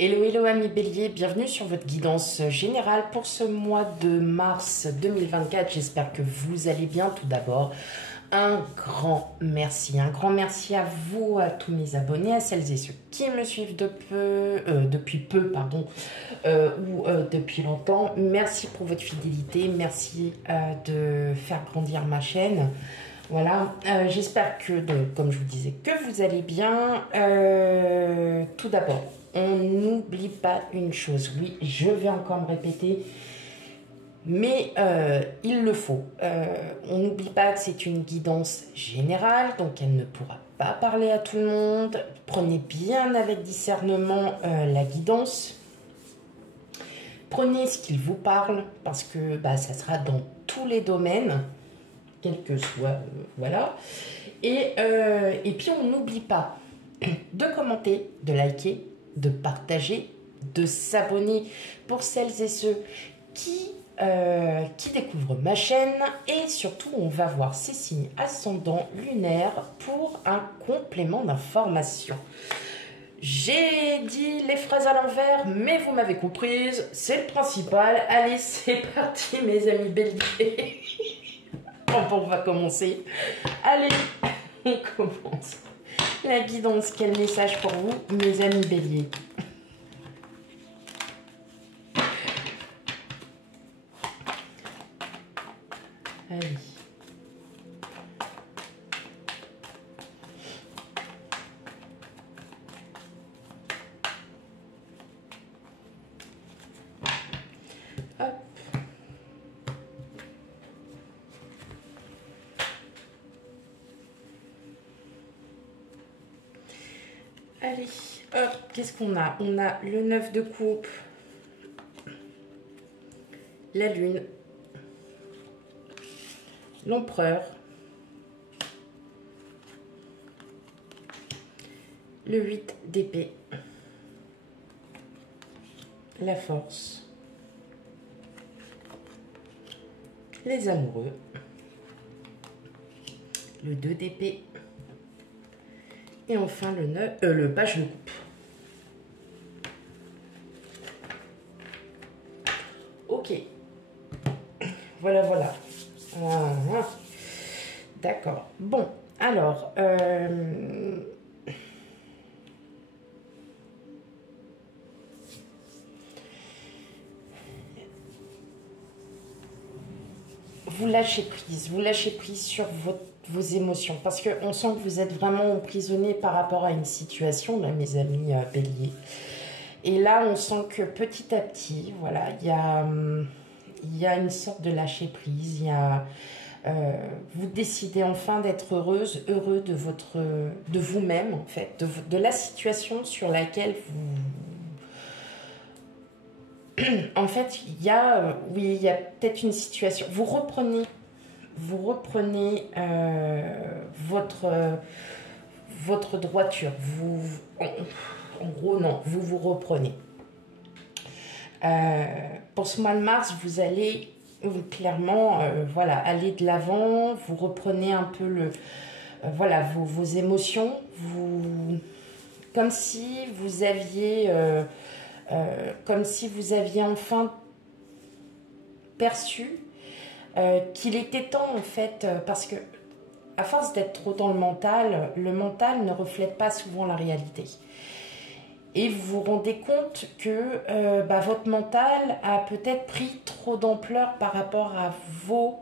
Hello, hello amis bélier, bienvenue sur votre guidance générale pour ce mois de mars 2024. J'espère que vous allez bien. Tout d'abord, un grand merci à vous, à tous mes abonnés, à celles et ceux qui me suivent depuis peu, ou depuis longtemps. Merci pour votre fidélité, merci de faire grandir ma chaîne. Voilà, j'espère que, donc, comme je vous disais, que vous allez bien. Tout d'abord, on n'oublie pas une chose. Oui, je vais encore me répéter, mais il le faut. On n'oublie pas que c'est une guidance générale, donc elle ne pourra pas parler à tout le monde. Prenez bien avec discernement la guidance. Prenez ce qu'il vous parle, parce que ça sera dans tous les domaines, quel que soit, voilà. Et puis, on n'oublie pas de commenter, de liker, de partager, de s'abonner pour celles et ceux qui découvrent ma chaîne. Et surtout, on va voir ces signes ascendants lunaires pour un complément d'information. J'ai dit les phrases à l'envers, mais vous m'avez comprise, c'est le principal. Allez, c'est parti mes amis béliers. On va commencer. Allez, on commence. La guidance, quel message pour vous, mes amis béliers? Allez. Hop. Allez, hop, qu'est-ce qu'on a? On a le 9 de coupe, la lune, l'empereur, le 8 d'épée, la force, les amoureux, le 2 d'épée, et enfin le page de coupe. Ok. Voilà, voilà. D'accord. Bon, alors... vous lâchez prise sur vos émotions, parce qu'on sent que vous êtes vraiment emprisonné par rapport à une situation, là, mes amis béliers. Et là, on sent que petit à petit, voilà, il y a une sorte de lâcher prise. Vous décidez enfin d'être heureux de vous-même, en fait, de la situation sur laquelle en fait, il y a peut-être une situation. Vous reprenez votre droiture. En gros, non, vous vous reprenez. Pour ce mois de mars, vous allez clairement aller de l'avant. Vous reprenez un peu vos émotions. Comme si vous aviez enfin perçu qu'il était temps, en fait, parce que à force d'être trop dans le mental ne reflète pas souvent la réalité. Et vous vous rendez compte que votre mental a peut-être pris trop d'ampleur par rapport à vos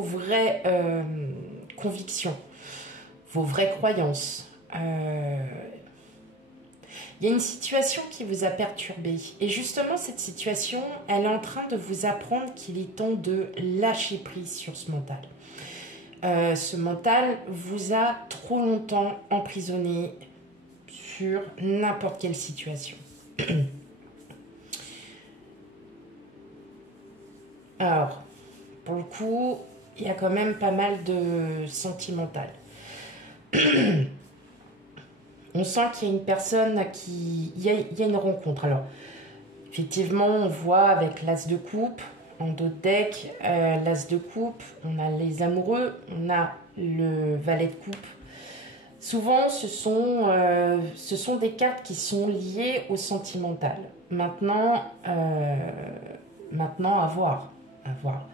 vraies convictions, vos vraies croyances. Il y a une situation qui vous a perturbé. Et justement, cette situation, elle est en train de vous apprendre qu'il est temps de lâcher prise sur ce mental. Ce mental vous a trop longtemps emprisonné sur n'importe quelle situation. Alors, pour le coup, il y a quand même pas mal de sentimental. On sent qu'il y a une personne il y a une rencontre. Alors, effectivement, on voit avec l'as de coupe, en dos de deck, l'as de coupe, on a les amoureux, on a le valet de coupe, Souvent, ce sont des cartes qui sont liées au sentimental. Maintenant, à voir. À voir.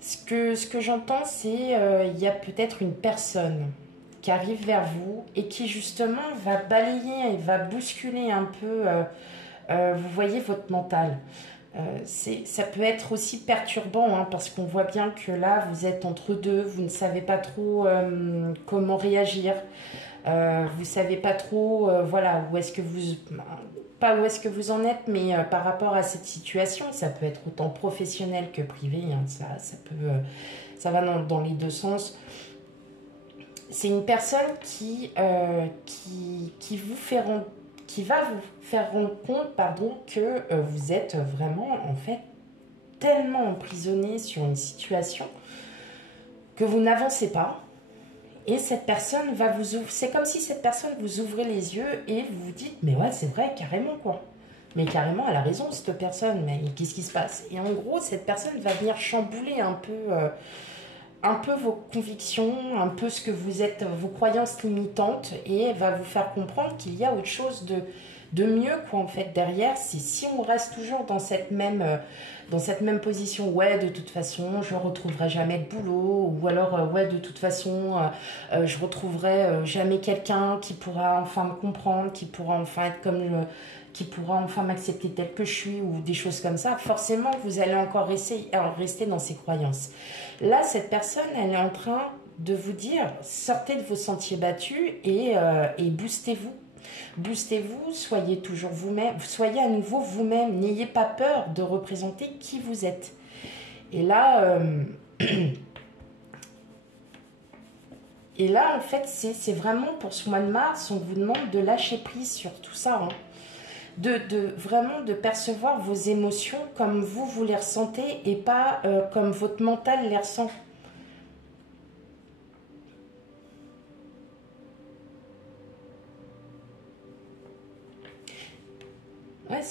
Ce que j'entends, c'est il y a peut-être une personne qui arrive vers vous et qui justement va balayer et va bousculer un peu, vous voyez, votre mental. Ça peut être aussi perturbant hein, parce qu'on voit bien que là, vous êtes entre deux, vous ne savez pas trop comment réagir. Vous savez pas trop, voilà, où est-ce que vous, pas où est-ce que vous en êtes, mais par rapport à cette situation, ça peut être autant professionnel que privé, hein, ça peut, ça va dans les deux sens. C'est une personne qui vous fait qui va vous faire rendre compte, pardon, que vous êtes vraiment, en fait, tellement emprisonné sur une situation que vous n'avancez pas. Et cette personne va vous ouvrir. C'est comme si cette personne vous ouvrait les yeux et vous vous dites, mais ouais, c'est vrai, carrément, quoi. Mais carrément, elle a raison, cette personne. Mais qu'est-ce qui se passe? Et en gros, cette personne va venir chambouler un peu vos convictions, un peu ce que vous êtes, vos croyances limitantes, et elle va vous faire comprendre qu'il y a autre chose de mieux, quoi, en fait, derrière. C'est si on reste toujours dans cette même position, ouais, de toute façon, je retrouverai jamais de boulot, ou alors, ouais, de toute façon, je retrouverai jamais quelqu'un qui pourra enfin me comprendre, qui pourra enfin être comme qui pourra enfin m'accepter tel que je suis, ou des choses comme ça. Forcément, vous allez encore rester dans ces croyances. Là, cette personne, elle est en train de vous dire, sortez de vos sentiers battus et boostez-vous. Boostez-vous, soyez toujours vous-même, soyez à nouveau vous-même, n'ayez pas peur de représenter qui vous êtes. Et là, en fait, c'est vraiment pour ce mois de mars, on vous demande de lâcher prise sur tout ça, hein. Vraiment de percevoir vos émotions comme vous les ressentez et pas comme votre mental les ressent. Ouais,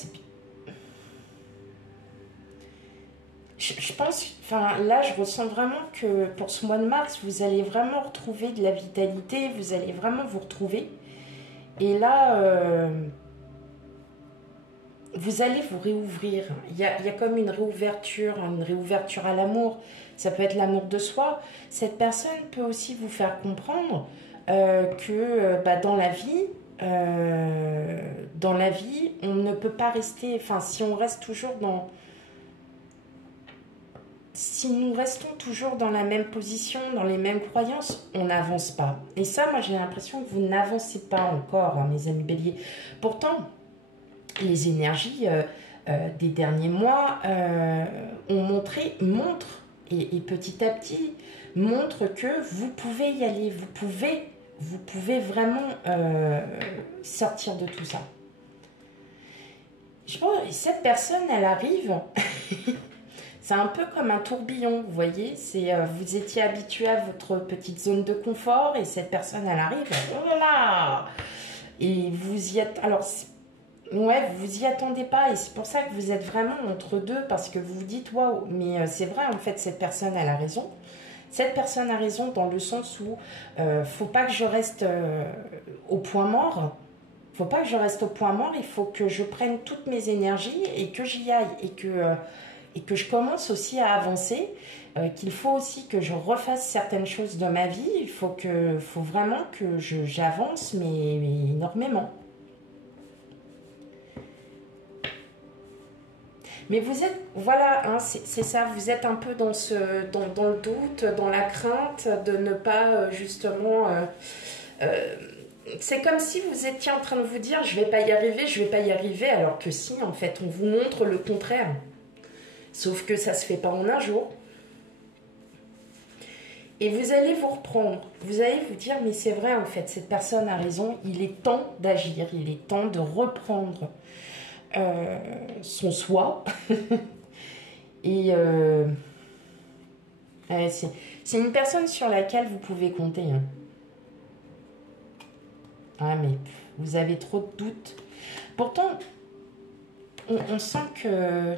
je pense, enfin là, je ressens vraiment que pour ce mois de mars, vous allez vraiment retrouver de la vitalité, vous allez vraiment vous retrouver. Et là, vous allez vous réouvrir. Il y a comme une réouverture à l'amour. Ça peut être l'amour de soi. Cette personne peut aussi vous faire comprendre que bah, dans la vie, on ne peut pas rester. Enfin, si on reste toujours dans, si nous restons toujours dans la même position, dans les mêmes croyances, on n'avance pas. Et ça, moi, j'ai l'impression que vous n'avancez pas encore, hein, mes amis béliers. Pourtant, les énergies des derniers mois montrent, et petit à petit, montrent que vous pouvez y aller, vous pouvez vraiment sortir de tout ça. Je pense que cette personne, elle arrive, c'est un peu comme un tourbillon, vous voyez, vous étiez habitué à votre petite zone de confort, et cette personne, elle arrive, oh là là, et vous y êtes, alors, ouais, vous y attendez pas, et c'est pour ça que vous êtes vraiment entre deux, parce que vous vous dites, waouh, mais c'est vrai, en fait, cette personne, elle a raison. Cette personne a raison dans le sens où faut pas que je reste au point mort. Faut pas que je reste au point mort, il faut que je prenne toutes mes énergies et que j'y aille et que je commence aussi à avancer, qu'il faut aussi que je refasse certaines choses dans ma vie, faut vraiment que j'avance, mais énormément. Mais vous êtes, voilà, hein, c'est ça, vous êtes un peu dans le doute, dans la crainte de ne pas justement. C'est comme si vous étiez en train de vous dire, je vais pas y arriver, je vais pas y arriver, alors que si, en fait, on vous montre le contraire. Sauf que ça se fait pas en un jour. Et vous allez vous reprendre, vous allez vous dire, mais c'est vrai, en fait, cette personne a raison, il est temps d'agir, il est temps de reprendre son soi. Et ouais, c'est une personne sur laquelle vous pouvez compter, hein. Ah, mais vous avez trop de doutes. Pourtant, on sent que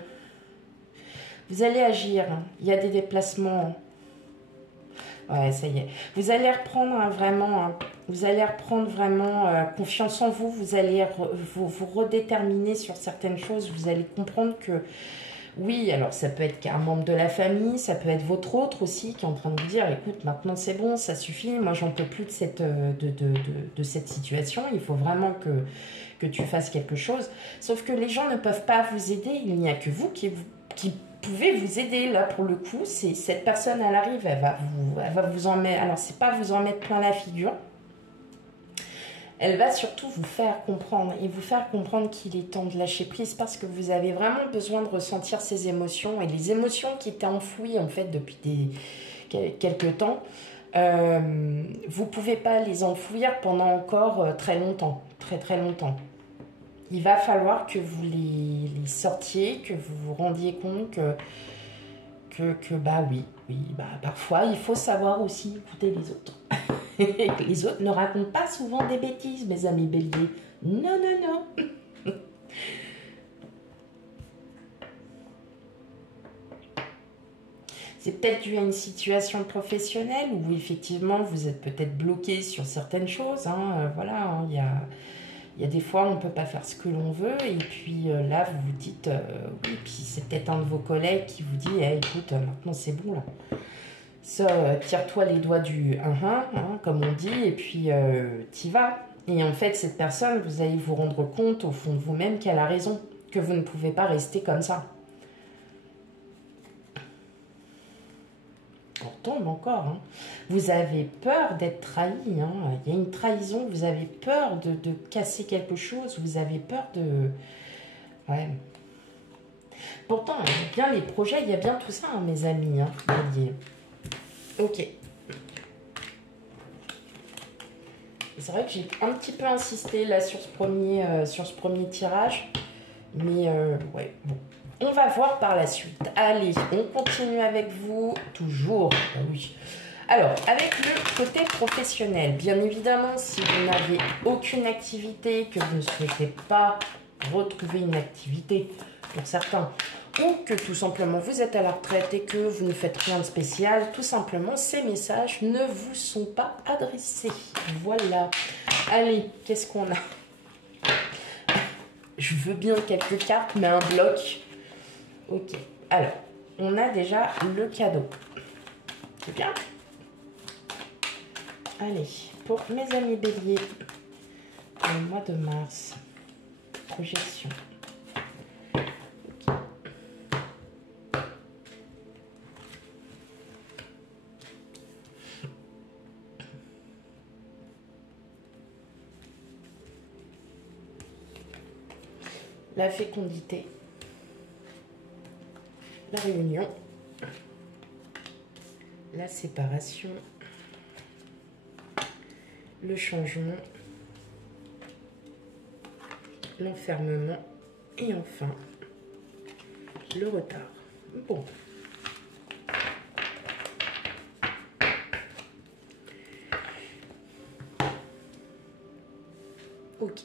vous allez agir, hein. Il y a des déplacements. Ouais, ça y est. Vous allez reprendre vraiment Vous allez reprendre vraiment confiance en vous. Vous allez vous redéterminer sur certaines choses. Vous allez comprendre que, oui, alors ça peut être qu'un membre de la famille, ça peut être votre autre aussi qui est en train de vous dire, écoute, maintenant c'est bon, ça suffit, moi j'en peux plus de cette situation, il faut vraiment que tu fasses quelque chose. Sauf que les gens ne peuvent pas vous aider, il n'y a que vous qui pouvez vous aider. Là pour le coup, c'est cette personne, elle arrive, elle va vous en mettre, alors c'est pas vous en mettre plein la figure, elle va surtout vous faire comprendre et vous faire comprendre qu'il est temps de lâcher prise parce que vous avez vraiment besoin de ressentir ces émotions et les émotions qui étaient enfouies en fait depuis quelques temps. Vous ne pouvez pas les enfouir pendant encore très longtemps, très longtemps. Il va falloir que vous les sortiez, que vous vous rendiez compte que bah oui, bah parfois il faut savoir aussi écouter les autres. Les autres ne racontent pas souvent des bêtises, mes amis béliers. Non, non, non. C'est peut-être dû à une situation professionnelle où effectivement vous êtes peut-être bloqué sur certaines choses. Voilà, hein, il y a des fois on ne peut pas faire ce que l'on veut et puis là vous vous dites oui, puis c'est peut-être un de vos collègues qui vous dit écoute, maintenant c'est bon là. Ça, tire-toi les doigts du 1-1, comme on dit, et puis t'y vas. Et en fait, cette personne, vous allez vous rendre compte au fond de vous-même qu'elle a raison, que vous ne pouvez pas rester comme ça. On tombe encore. Hein. Vous avez peur d'être trahi. Hein. Il y a une trahison, vous avez peur de casser quelque chose, vous avez peur de... Ouais. Pourtant, il y a bien les projets, il y a bien tout ça, hein, mes amis. Hein, ok. C'est vrai que j'ai un petit peu insisté là sur ce premier tirage. Mais ouais, bon. On va voir par la suite. Allez, on continue avec vous. Toujours. Ah oui. Alors, avec le côté professionnel, bien évidemment, si vous n'avez aucune activité, que vous ne souhaitez pas retrouver une activité pour certains, ou que tout simplement vous êtes à la retraite et que vous ne faites rien de spécial, tout simplement ces messages ne vous sont pas adressés. Voilà. Allez, qu'est-ce qu'on a? Je veux bien quelques cartes, mais un bloc. Ok. Alors, on a déjà le cadeau. C'est bien. Allez, pour mes amis béliers, le mois de mars, projection. La fécondité, la réunion, la séparation, le changement, l'enfermement et enfin le retard. Bon. Ok.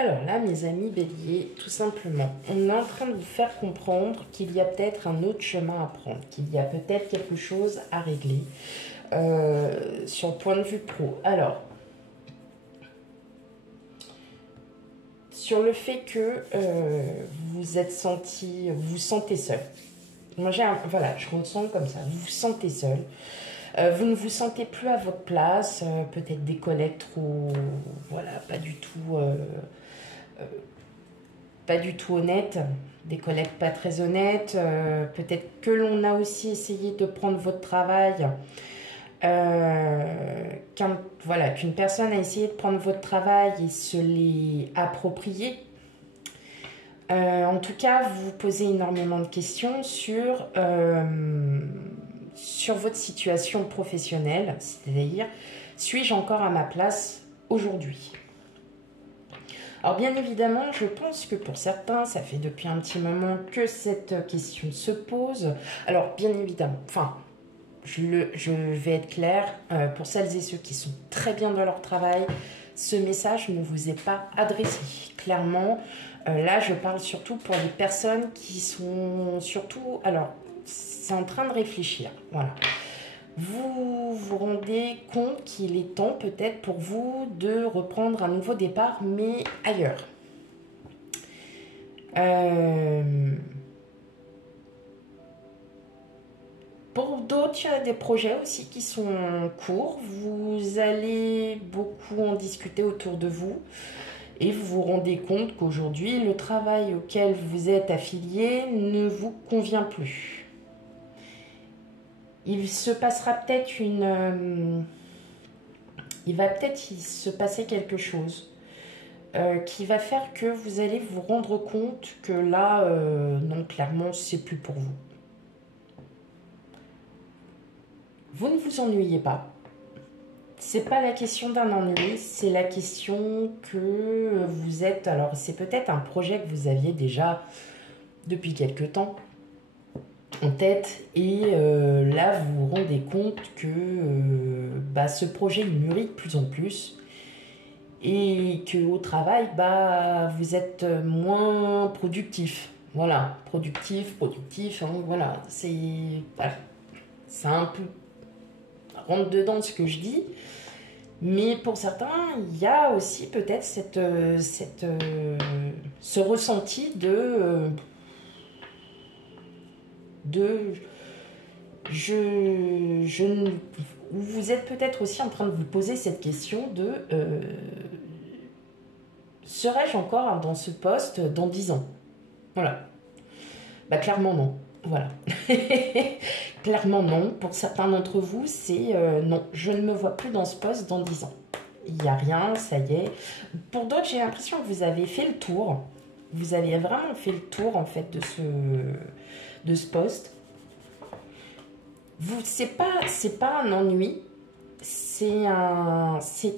Alors là, mes amis béliers, tout simplement, on est en train de vous faire comprendre qu'il y a peut-être un autre chemin à prendre, qu'il y a peut-être quelque chose à régler sur le point de vue pro. Alors, sur le fait que vous vous sentez seul. Moi, voilà, je ressens comme ça, vous vous sentez seul. Vous ne vous sentez plus à votre place, peut-être des collègues trop, voilà, pas du tout honnêtes, des collègues pas très honnêtes, peut-être que l'on a aussi essayé de prendre votre travail, qu'une personne a essayé de prendre votre travail et se l'est approprié. En tout cas, vous vous posez énormément de questions sur votre situation professionnelle, c'est-à-dire, suis-je encore à ma place aujourd'hui? Alors bien évidemment, je pense que pour certains, ça fait depuis un petit moment que cette question se pose. Alors bien évidemment, je vais être claire, pour celles et ceux qui sont très bien dans leur travail, ce message ne vous est pas adressé. Clairement, là je parle surtout pour les personnes qui sont surtout... Alors, c'est en train de réfléchir, voilà. vous vous rendez compte qu'il est temps peut-être pour vous de reprendre un nouveau départ, mais ailleurs. Pour d'autres, il y a des projets aussi qui sont en cours. Vous allez beaucoup en discuter autour de vous et vous vous rendez compte qu'aujourd'hui, le travail auquel vous êtes affilié ne vous convient plus. Il se passera peut-être il va peut-être se passer quelque chose qui va faire que vous allez vous rendre compte que là, non, clairement, c'est plus pour vous. Vous ne vous ennuyez pas. C'est pas la question d'un ennui, c'est la question que vous êtes... Alors, c'est peut-être un projet que vous aviez déjà depuis quelque temps en tête et là, vous vous rendez compte que ce projet, il mûrit de plus en plus et qu'au travail, vous êtes moins productif. Voilà, productif, hein, voilà. C'est un peu... rentre dedans ce que je dis. Mais pour certains, il y a aussi peut-être ce ressenti vous êtes peut-être aussi en train de vous poser cette question de serais-je encore dans ce poste dans 10 ans? Voilà. Clairement non. Voilà. Clairement non. Pour certains d'entre vous, c'est non, je ne me vois plus dans ce poste dans 10 ans. Il n'y a rien, ça y est. Pour d'autres, j'ai l'impression que vous avez fait le tour. Vous avez vraiment fait le tour, en fait, de ce poste. C'est pas un ennui. C'est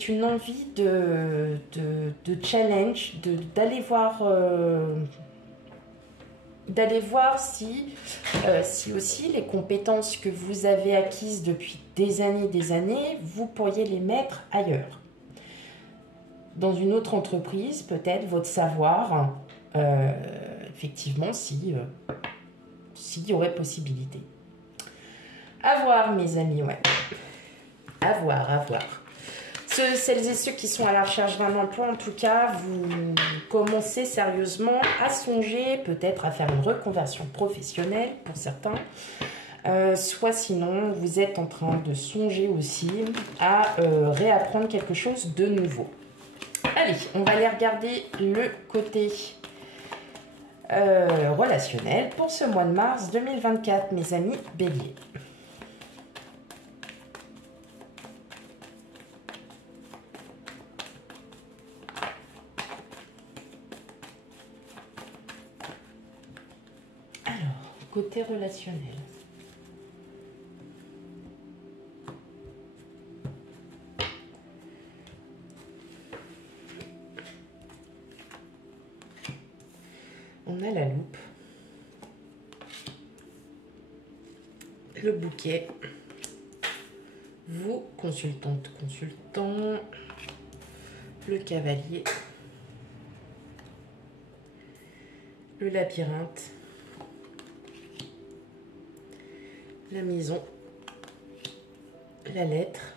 une envie de challenge, d'aller voir... d'aller voir si aussi les compétences que vous avez acquises depuis des années, vous pourriez les mettre ailleurs. Dans une autre entreprise, peut-être votre savoir, effectivement, s'il y aurait possibilité. À voir, mes amis, ouais. À voir. Celles et ceux qui sont à la recherche d'un emploi, en tout cas, vous commencez sérieusement à songer peut-être à faire une reconversion professionnelle pour certains. Soit sinon, vous êtes en train de songer aussi à réapprendre quelque chose de nouveau. Allez, on va aller regarder le côté relationnel pour ce mois de mars 2024, mes amis Bélier. Côté relationnel. On a la loupe. Le bouquet. Vous, consultante, consultant. Le cavalier. Le labyrinthe. La maison, la lettre,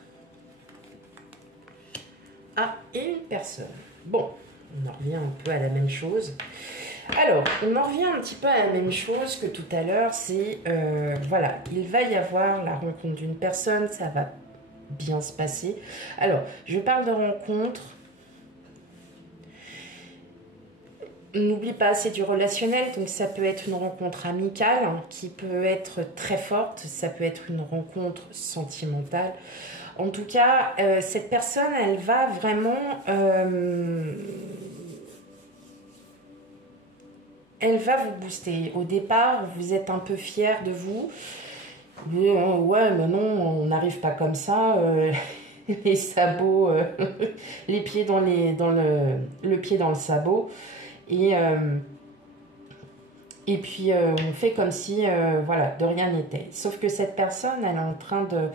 et une personne. Bon, on en revient un peu à la même chose. Alors, on en revient un petit peu à la même chose que tout à l'heure, c'est, voilà, il va y avoir la rencontre d'une personne, ça va bien se passer. Alors, je parle de rencontre. N'oublie pas, c'est du relationnel, donc ça peut être une rencontre amicale qui peut être très forte, ça peut être une rencontre sentimentale. En tout cas, cette personne, elle va vraiment... elle va vous booster. Au départ, vous êtes un peu fier de vous. Ouais, mais non, on n'arrive pas comme ça. Les sabots, les pieds dans le pied dans le sabot. Et puis, on fait comme si, voilà, de rien n'était. Sauf que cette personne, elle est en train de...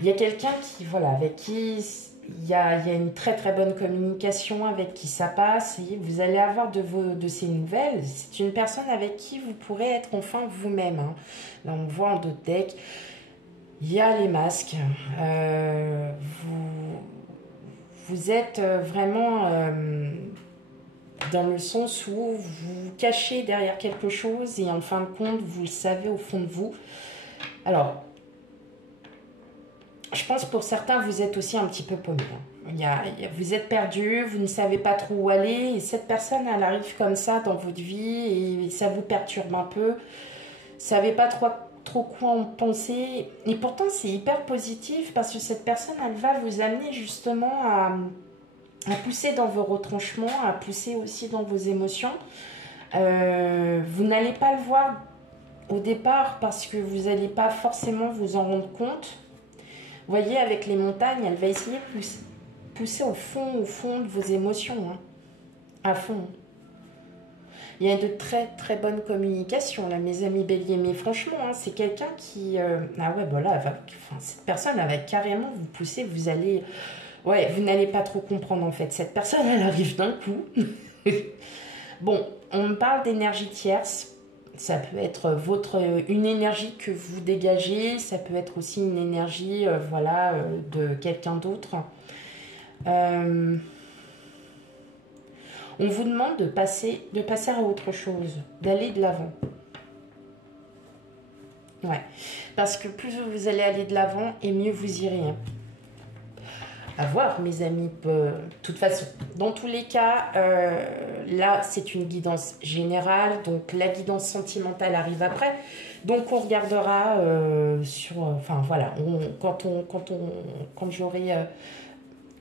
Il y a quelqu'un qui, voilà, avec qui il y a une très très bonne communication, avec qui ça passe, et vous allez avoir de ces nouvelles. C'est une personne avec qui vous pourrez être enfin vous-même. Hein. Là, on voit en deux decks. Il y a les masques. Vous êtes vraiment dans le sens où vous vous cachez derrière quelque chose et en fin de compte, vous le savez au fond de vous. Alors, je pense pour certains, vous êtes aussi un petit peu paumé. Vous êtes perdu, vous ne savez pas trop où aller et cette personne, elle arrive comme ça dans votre vie et ça vous perturbe un peu. Vous ne savez pas trop quoi en penser. Et pourtant, c'est hyper positif parce que cette personne, elle va vous amener justement à pousser dans vos retranchements, à pousser aussi dans vos émotions. Vous n'allez pas le voir au départ parce que vous n'allez pas forcément vous en rendre compte. Vous voyez, avec les montagnes, elle va essayer de pousser au fond de vos émotions, hein, à fond. Il y a de très très bonnes communications là, mes amis béliers, mais franchement, hein, c'est quelqu'un qui... ah ouais, voilà, cette personne, elle va carrément vous pousser, vous allez... Ouais, vous n'allez pas trop comprendre en fait. Cette personne, elle arrive d'un coup. Bon, on me parle d'énergie tierce. Ça peut être une énergie que vous dégagez. Ça peut être aussi une énergie, voilà, de quelqu'un d'autre. On vous demande de passer à autre chose, d'aller de l'avant. Ouais, parce que plus vous allez aller de l'avant, et mieux vous irez. Hein. À voir, mes amis. De toute façon, dans tous les cas, là, c'est une guidance générale. Donc, la guidance sentimentale arrive après. Donc, on regardera enfin, voilà.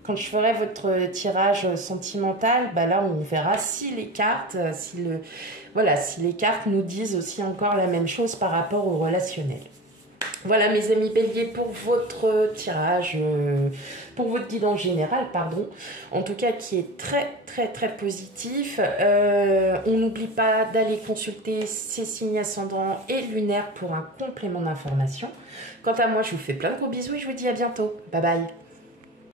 Quand je ferai votre tirage sentimental, bah là, on verra si les cartes, si les cartes nous disent aussi encore la même chose par rapport au relationnel. Voilà mes amis béliers pour votre tirage, pour votre guidance générale, pardon. En tout cas qui est très très très positif. On n'oublie pas d'aller consulter ses signes ascendants et lunaires pour un complément d'information. Quant à moi, je vous fais plein de gros bisous et je vous dis à bientôt. Bye bye.